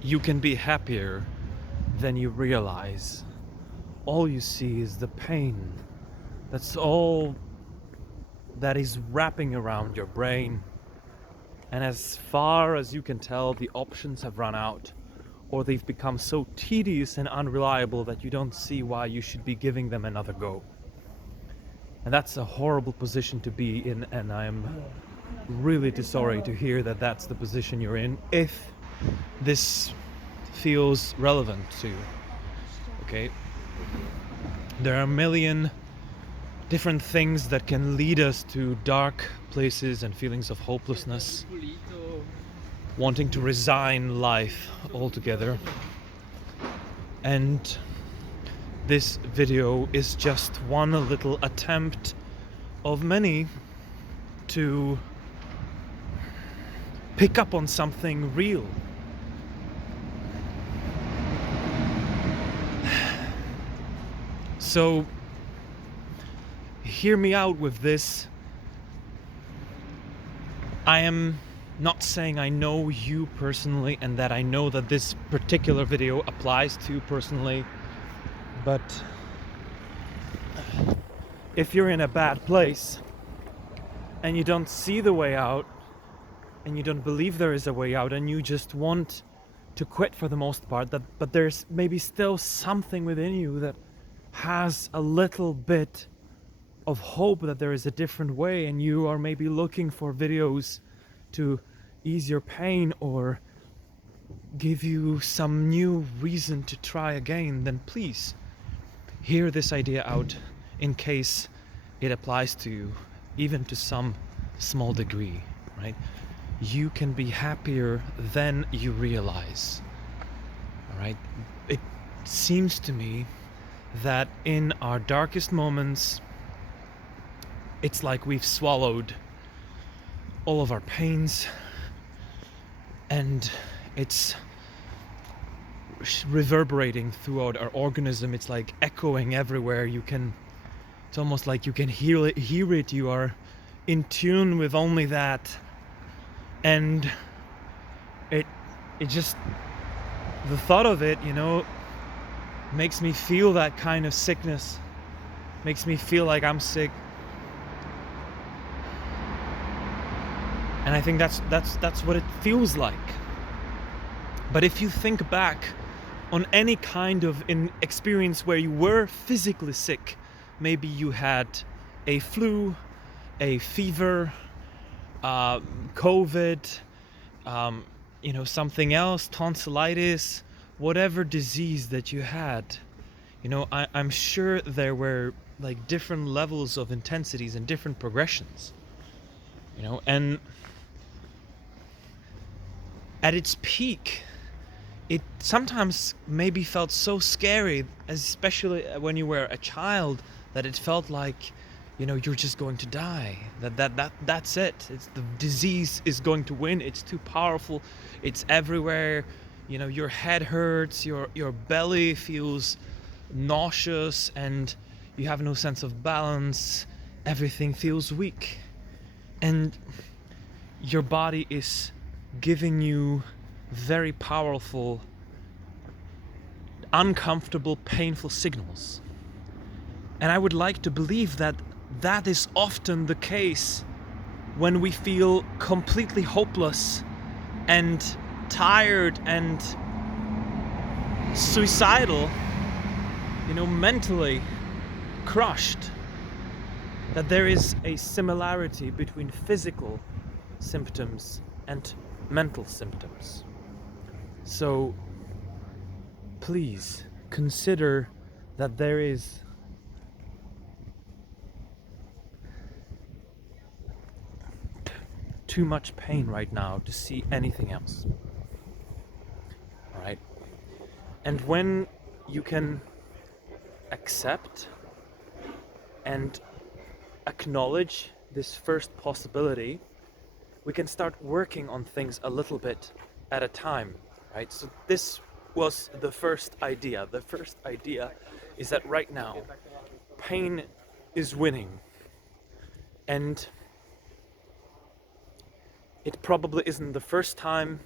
You can be happier than you realize. All you see is the pain. That's all that is wrapping around your brain. And as far as you can tell, the options have run out, or they've become so tedious and unreliable that you don't see why you should be giving them another go. And that's a horrible position to be in, and I'm really sorry to hear that that's the position you're in, if this feels relevant to you. Okay? There are a million different things that can lead us to dark places and feelings of hopelessness, wanting to resign life altogether. And this video is just one little attempt of many to pick up on something real. So hear me out with this. I am not saying I know you personally and that I know that this particular video applies to you personally, but if you're in a bad place and you don't see the way out and you don't believe there is a way out and you just want to quit for the most part, but there's maybe still something within you that has a little bit of hope that there is a different way, and you are maybe looking for videos to ease your pain or give you some new reason to try again, then please hear this idea out in case it applies to you, even to some small degree, right? You can be happier than you realize, all right? It seems to me that in our darkest moments, it's like we've swallowed all of our pains and it's reverberating throughout our organism. It's like echoing everywhere. It's almost like you can hear it. You are in tune with only that. And it just, the thought of it, makes me feel that kind of sickness. Makes me feel like I'm sick. And I think that's what it feels like. But if you think back on any kind of experience where you were physically sick, maybe you had a flu, a fever, COVID, something else, tonsillitis, whatever disease that you had, I'm sure there were like different levels of intensities and different progressions, and at its peak, it sometimes maybe felt so scary, especially when you were a child, that it felt like, you're just going to die. That's it. It's the disease is going to win. It's too powerful. It's everywhere. Your head hurts. Your belly feels nauseous, and you have no sense of balance. Everything feels weak, and your body is giving you very powerful, uncomfortable, painful signals. And I would like to believe that is often the case when we feel completely hopeless and tired and suicidal, mentally crushed. That there is a similarity between physical symptoms and mental symptoms. So please consider that there is too much pain right now to see anything else. All right? And when you can accept and acknowledge this first possibility, we can start working on things a little bit at a time, right? So this was the first idea. The first idea is that right now, pain is winning. And it probably isn't the first time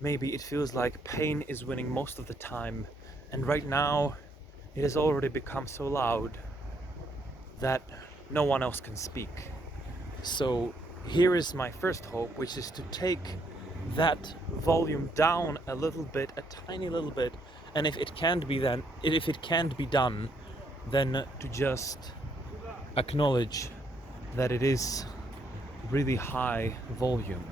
maybe it feels like pain is winning most of the time, and right now it has already become so loud that no one else can speak. So here is my first hope, which is to take that volume down a little bit, a tiny little bit, and if it can't be done, then to just acknowledge that it is really high volume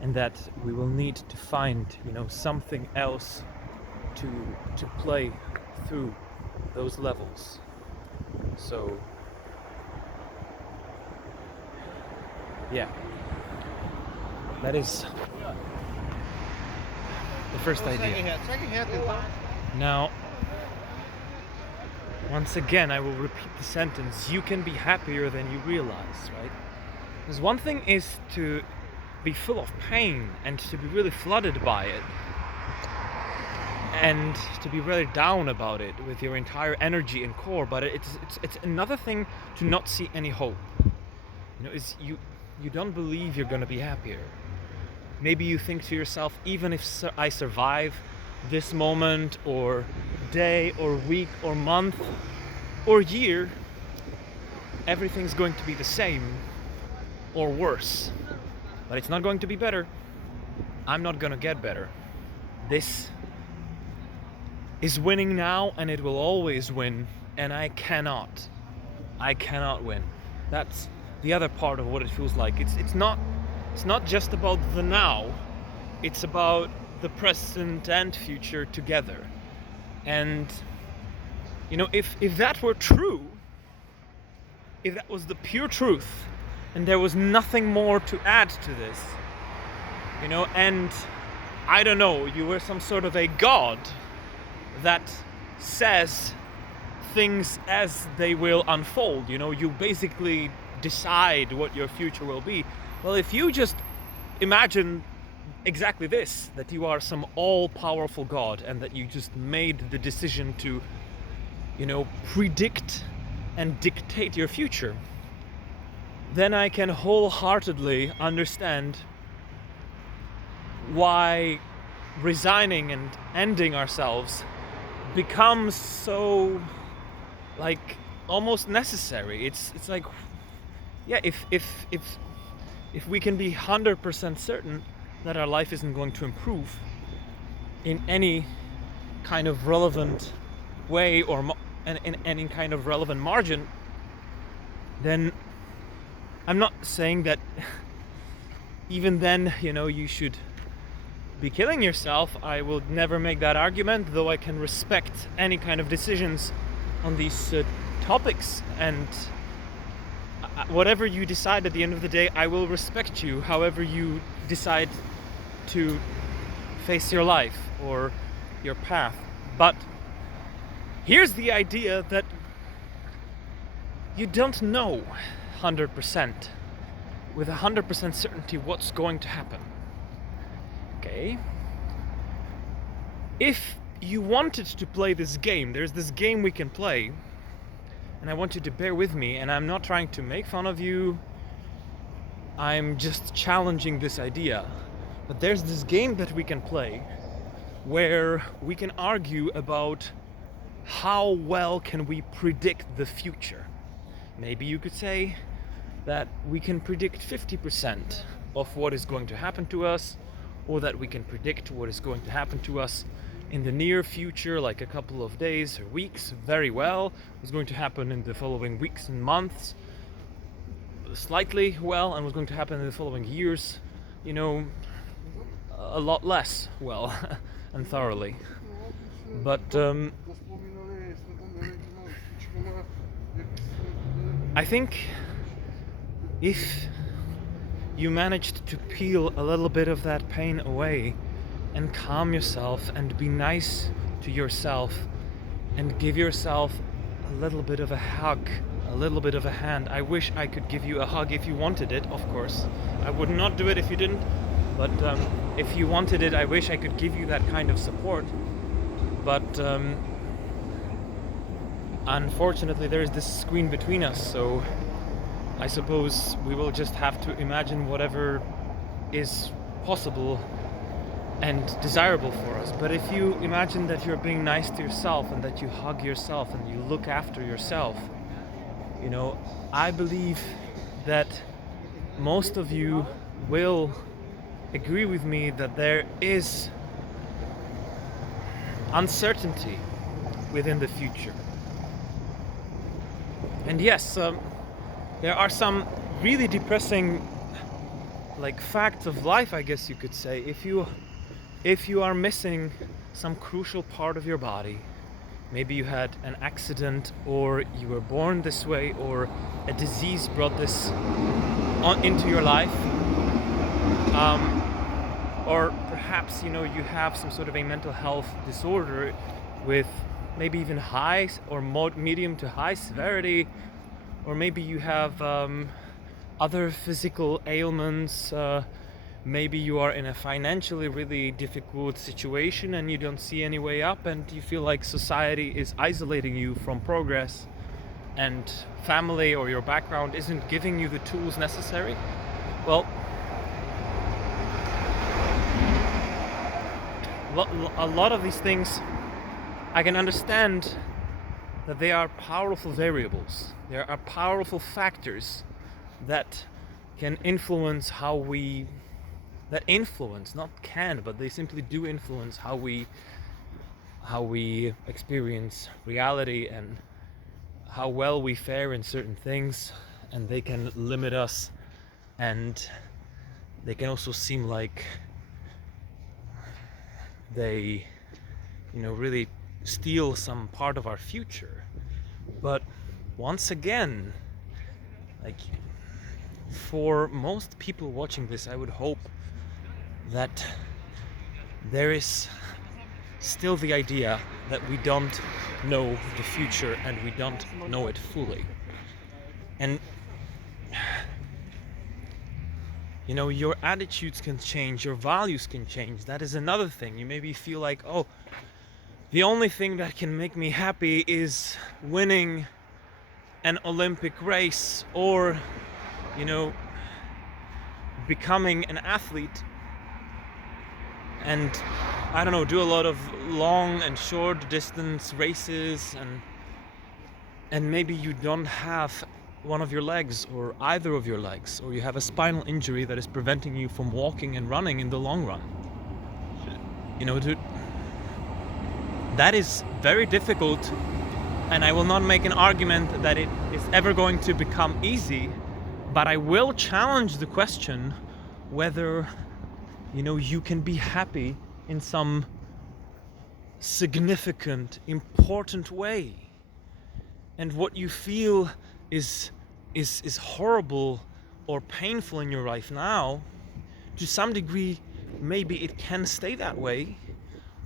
and that we will need to find, something else to play through those levels. So yeah, that is the first idea. Now, once again, I will repeat the sentence: you can be happier than you realize, right? Because one thing is to be full of pain and to be really flooded by it, and to be really down about it with your entire energy and core, but it's another thing to not see any hope. Is you don't believe you're going to be happier. Maybe you think to yourself, even if I survive this moment or day or week or month or year, everything's going to be the same or worse. But it's not going to be better. I'm not going to get better. This is winning now, and it will always win, and I cannot win. That's the other part of what it feels like. It's not just about the now, it's about the present and future together. And if that were true, if that was the pure truth, and there was nothing more to add to this, and I don't know, you were some sort of a god that says things as they will unfold, you basically decide what your future will be. Well, if you just imagine exactly this, that you are some all-powerful god and that you just made the decision to, predict and dictate your future, then I can wholeheartedly understand why resigning and ending ourselves becomes so, almost necessary. It's like, yeah, if we can be 100% certain that our life isn't going to improve in any kind of relevant way or in any kind of relevant margin, then I'm not saying that even then, you should be killing yourself. I will never make that argument, though I can respect any kind of decisions on these topics, and whatever you decide at the end of the day, I will respect you, however you decide to face your life or your path. But here's the idea that you don't know 100% with 100% certainty what's going to happen. Okay? If you wanted to play this game, there's this game we can play, and I want you to bear with me, and I'm not trying to make fun of you, I'm just challenging this idea. But there's this game that we can play where we can argue about how well can we predict the future. Maybe you could say that we can predict 50% of what is going to happen to us, or that we can predict what is going to happen to us in the near future, like a couple of days or weeks, very well. What's going to happen in the following weeks and months, slightly well, and what's going to happen in the following years, a lot less well and thoroughly. But I think if you managed to peel a little bit of that pain away and calm yourself and be nice to yourself and give yourself a little bit of a hug, a little bit of a hand. I wish I could give you a hug if you wanted it, of course. I would not do it if you didn't, but if you wanted it, I wish I could give you that kind of support. But unfortunately there is this screen between us, so I suppose we will just have to imagine whatever is possible and desirable for us. But if you imagine that you're being nice to yourself and that you hug yourself and you look after yourself, I believe that most of you will agree with me that there is uncertainty within the future. And yes, there are some really depressing facts of life, I guess you could say. If you are missing some crucial part of your body, maybe you had an accident, or you were born this way, or a disease brought this into your life, or perhaps you have some sort of a mental health disorder with maybe even high or medium to high severity, or maybe you have other physical ailments. Maybe you are in a financially really difficult situation and you don't see any way up, and you feel like society is isolating you from progress, and family or your background isn't giving you the tools necessary. Well, a lot of these things, I can understand that they are powerful variables. There are powerful factors that can influence that influence, not can, but they simply do influence how we experience reality and how well we fare in certain things, and they can limit us, and they can also seem like they really steal some part of our future. But once again, for most people watching this, I would hope that there is still the idea that we don't know the future and we don't know it fully. And your attitudes can change, your values can change. That is another thing. You maybe feel like, oh, the only thing that can make me happy is winning an Olympic race, or becoming an athlete, and I don't know, do a lot of long and short distance races, and maybe you don't have one of your legs or either of your legs, or you have a spinal injury that is preventing you from walking and running in the long run. That is very difficult, and I will not make an argument that it is ever going to become easy, but I will challenge the question whether you can be happy in some significant, important way. And what you feel is horrible or painful in your life now, to some degree, maybe it can stay that way.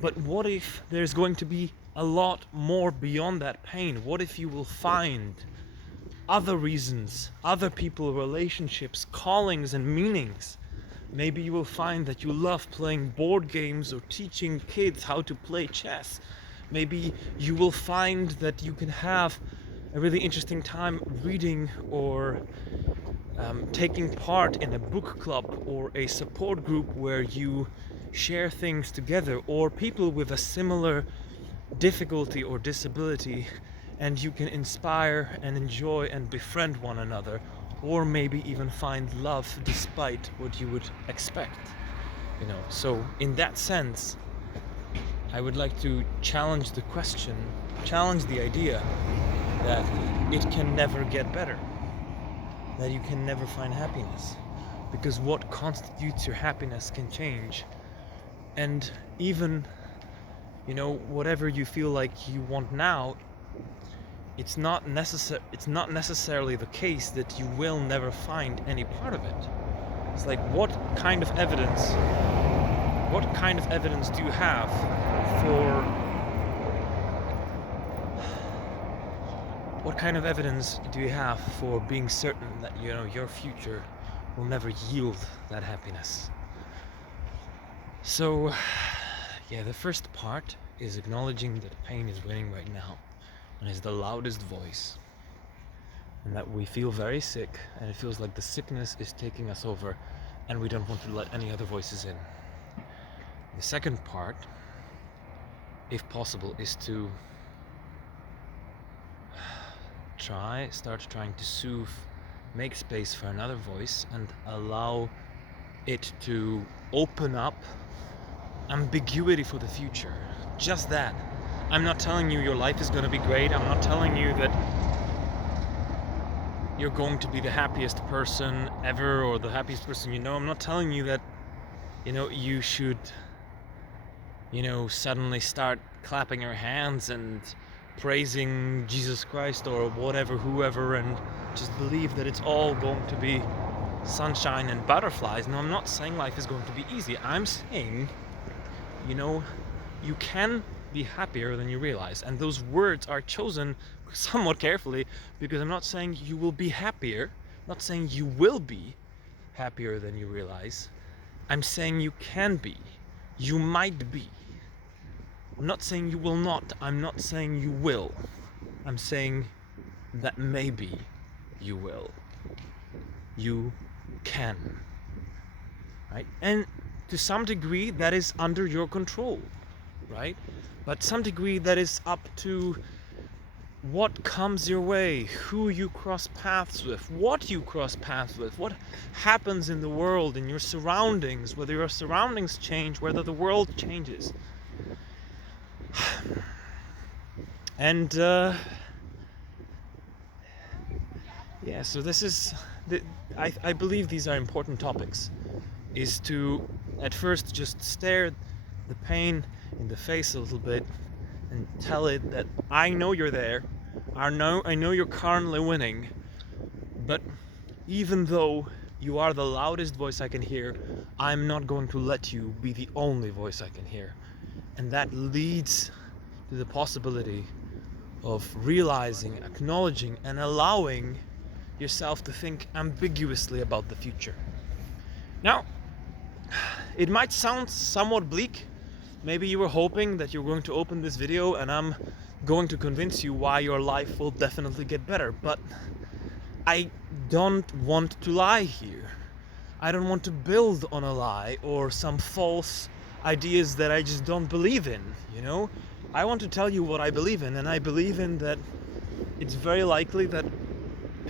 But what if there's going to be a lot more beyond that pain? What if you will find other reasons, other people, relationships, callings, and meanings? Maybe you will find that you love playing board games or teaching kids how to play chess. Maybe you will find that you can have a really interesting time reading, or taking part in a book club or a support group where you share things together, or people with a similar difficulty or disability, and you can inspire and enjoy and befriend one another, or maybe even find love despite what you would expect. So in that sense, I would like to challenge the idea that it can never get better, that you can never find happiness, because what constitutes your happiness can change. And even whatever you feel like you want now, it's not necessarily the case that you will never find any part of it. It's like, what kind of evidence do you have for being certain that your future will never yield that happiness? So the first part is acknowledging that pain is winning right now and is the loudest voice, and that we feel very sick, and it feels like the sickness is taking us over, and we don't want to let any other voices in. The second part, if possible, is to start trying to soothe, make space for another voice and allow it to open up ambiguity for the future. Just that. I'm not telling you your life is going to be great. I'm not telling you that you're going to be the happiest person ever or the happiest person you know. I'm not telling you that, you should, suddenly start clapping your hands and praising Jesus Christ or whatever, whoever, and just believe that it's all going to be sunshine and butterflies. No, I'm not saying life is going to be easy. I'm saying, you can be happier than you realize. And those words are chosen somewhat carefully because I'm not saying you will be happier, not saying you will be happier than you realize. I'm saying you can be. You might be. I'm not saying you will not. I'm not saying you will. I'm saying that maybe you will. You can. Right? And to some degree that is under your control, right? But some degree that is up to what comes your way, who you cross paths with, what you cross paths with, what happens in the world, in your surroundings, whether your surroundings change, whether the world changes. And so this is, I believe these are important topics, is to at first just stare the pain in the face a little bit and tell it that I know you're there, I know you're currently winning, but even though you are the loudest voice I can hear, I'm not going to let you be the only voice I can hear. And that leads to the possibility of realizing, acknowledging, and allowing yourself to think ambiguously about the future. Now, it might sound somewhat bleak. Maybe you were hoping that you're going to open this video and I'm going to convince you why your life will definitely get better, but I don't want to lie here. I don't want to build on a lie or some false ideas that I just don't believe in, I want to tell you what I believe in, and I believe in that it's very likely that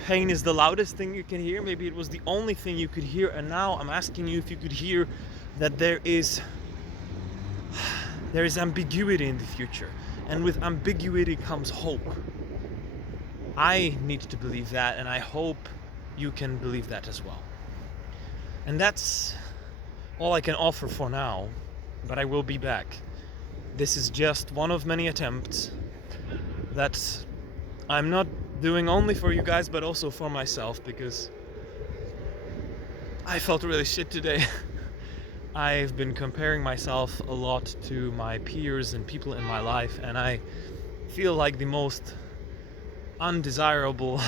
pain is the loudest thing you can hear. Maybe it was the only thing you could hear, and now I'm asking you if you could hear that there is ambiguity in the future, and with ambiguity comes hope. I need to believe that, and I hope you can believe that as well. And that's all I can offer for now, but I will be back. This is just one of many attempts that I'm not doing only for you guys, but also for myself, because I felt really shit today. I've been comparing myself a lot to my peers and people in my life, and I feel like the most undesirable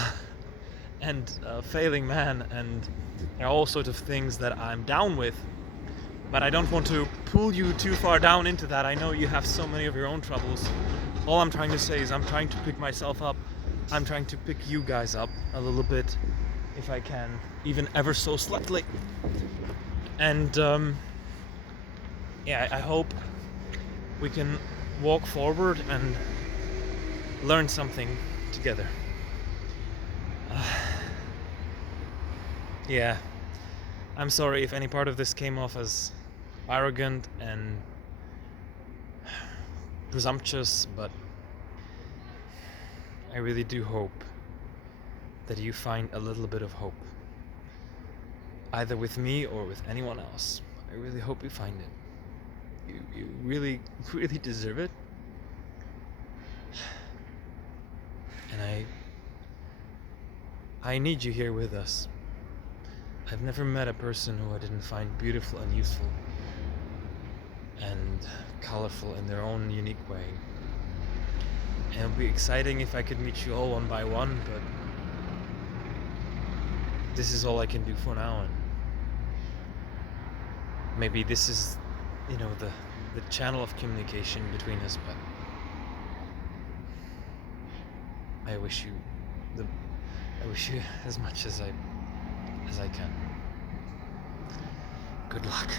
and failing man, and there are all sorts of things that I'm down with, but I don't want to pull you too far down into that. I know you have so many of your own troubles. All I'm trying to say is I'm trying to pick myself up. I'm trying to pick you guys up a little bit, if I can, even ever so slightly. And I hope we can walk forward and learn something together. I'm sorry if any part of this came off as arrogant and presumptuous, but I really do hope that you find a little bit of hope, either with me or with anyone else. I really hope you find it. You really, really deserve it. And I need you here with us. I've never met a person who I didn't find beautiful and useful and colorful in their own unique way. And it would be exciting if I could meet you all one by one, but this is all I can do for now, and maybe this is, the channel of communication between us, but I wish you as much as I can. Good luck.